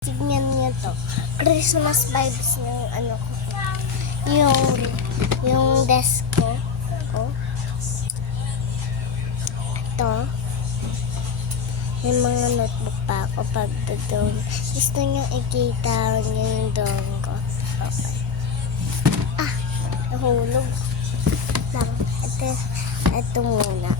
Tignan niyo to. Christmas vibes ng ano ko. Yung desk ko. Oh. Ito. May mga notebook pa ako pag doon. Gusto niyo ikita niyo yung drawing ko. Okay. Ah! Nahulog. Lang. Ito muna.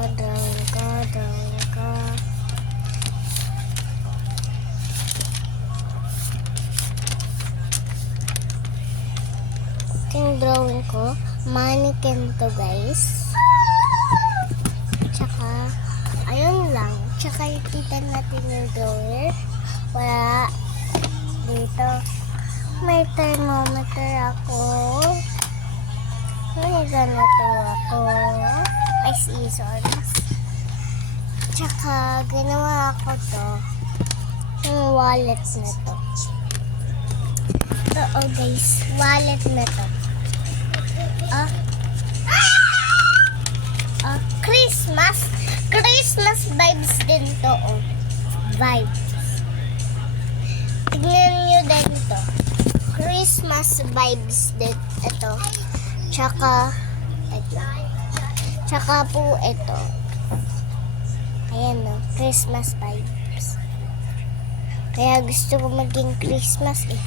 Drawing ka. Yung drawing ko, mannequin to guys. Tsaka, ayun lang. Tsaka ipitan natin yung drawer. Wala. Dito. May thermometer ako. May ganito ako. May scissors. Tsaka, ginawa ko to. Yung wallet na to. Ito, oh guys. Wallet na to. Christmas vibes din to, oh. Vibes. Tignan nyo din to. Christmas vibes din ito. Tsaka, ito. Tsaka po ito. Ayan, no. Christmas vibes. Kaya gusto ko maging Christmas, eh.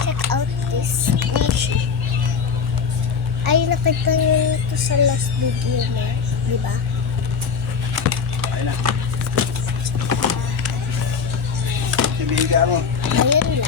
Check out this wish. Ay, nakita nyo ito sa last video mo, di ba? Ayun na. Sibigyan mo. Ayun